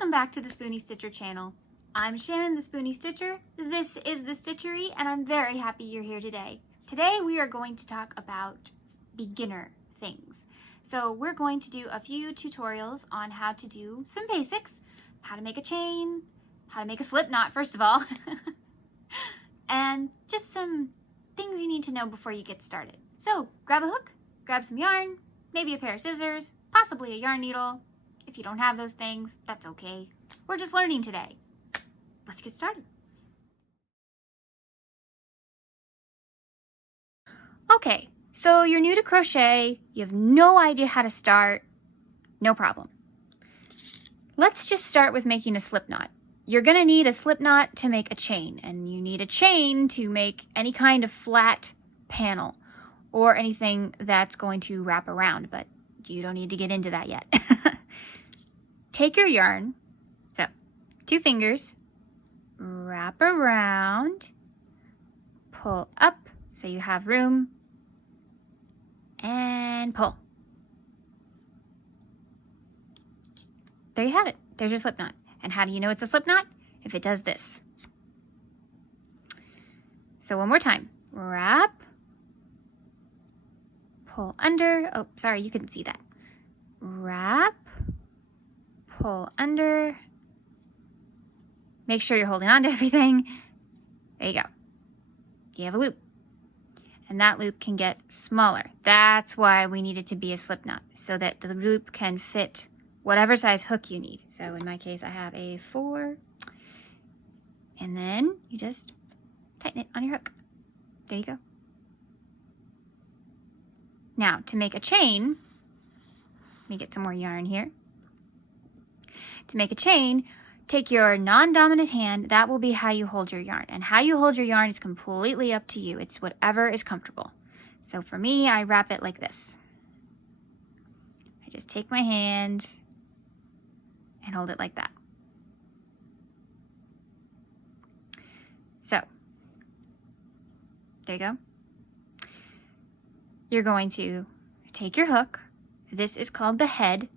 Welcome back to the Spoonie Stitcher channel. I'm Shannon, the Spoonie Stitcher. This is the Stitchery, and I'm very happy you're here today. Today we are going to talk about beginner things. So we're going to do a few tutorials on how to do some basics, how to make a chain, how to make a slip knot first of all, and just some things you need to know before you get started. So grab a hook, grab some yarn, maybe a pair of scissors, possibly a yarn needle. If you don't have those things, that's okay. We're just learning today. Let's get started. Okay, so you're new to crochet, you have no idea how to start, no problem. Let's just start with making a slip knot. You're gonna need a slip knot to make a chain, and you need a chain to make any kind of flat panel or anything that's going to wrap around, but you don't need to get into that yet. Take your yarn, so 2 fingers, wrap around, pull up so you have room, and pull. There you have it. There's your slip knot. And how do you know it's a slip knot? If it does this. So one more time. Wrap, pull under. Oh, sorry, you couldn't see that. Wrap, pull under. Make sure you're holding on to everything. There you go. You have a loop. And that loop can get smaller. That's why we need it to be a slip knot, so that the loop can fit whatever size hook you need. So in my case, I have a 4. And then you just tighten it on your hook. There you go. Now, to make a chain, let me get some more yarn here. To make a chain, take your non-dominant hand. That will be how you hold your yarn. And how you hold your yarn is completely up to you. It's whatever is comfortable. So for me, I wrap it like this. I just take my hand and hold it like that. So, there you go. You're going to take your hook. This is called the head.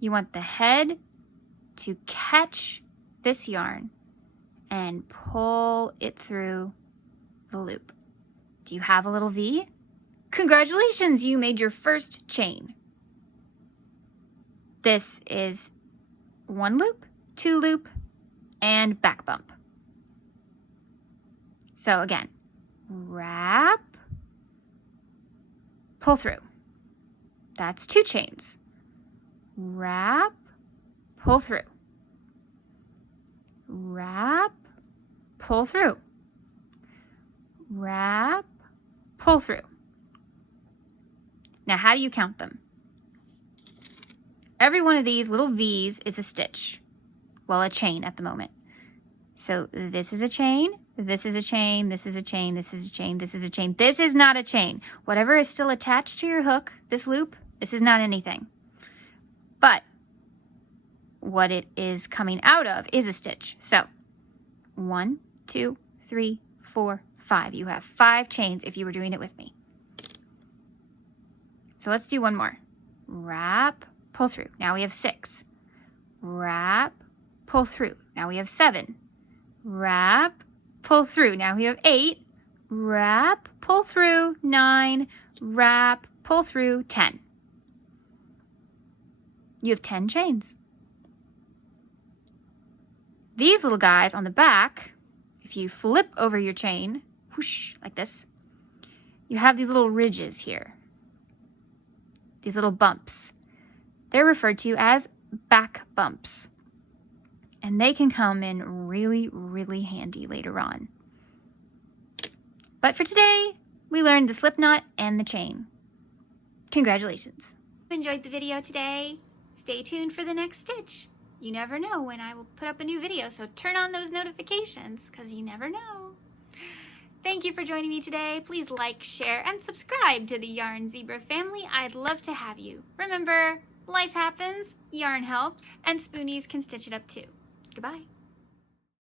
You want the head to catch this yarn and pull it through the loop. Do you have a little V? Congratulations, you made your first chain. This is 1 loop, 2 loop, and back bump. So again, wrap, pull through. That's 2 chains. Wrap, pull through. Wrap, pull through. Wrap, pull through. Now, how do you count them? Every one of these little V's is a stitch. Well, a chain at the moment. So this is a chain, this is a chain, this is a chain, this is a chain, this is a chain. This is not a chain. Whatever is still attached to your hook, this loop, this is not anything. But what it is coming out of is a stitch. So 1, 2, 3, 4, 5. You have 5 chains if you were doing it with me. So let's do one more. Wrap, pull through. Now we have 6. Wrap, pull through. Now we have 7. Wrap, pull through. Now we have 8. Wrap, pull through. 9. Wrap, pull through. 10. You have 10 chains. These little guys on the back, if you flip over your chain, whoosh, like this, you have these little ridges here. These little bumps. They're referred to as back bumps. And they can come in really, really handy later on. But for today, we learned the slip knot and the chain. Congratulations. If you enjoyed the video today, stay tuned for the next stitch. You never know when I will put up a new video, so turn on those notifications, because you never know. Thank you for joining me today. Please like, share, and subscribe to the Yarn Zebra family. I'd love to have you. Remember, life happens, yarn helps, and spoonies can stitch it up too. Goodbye.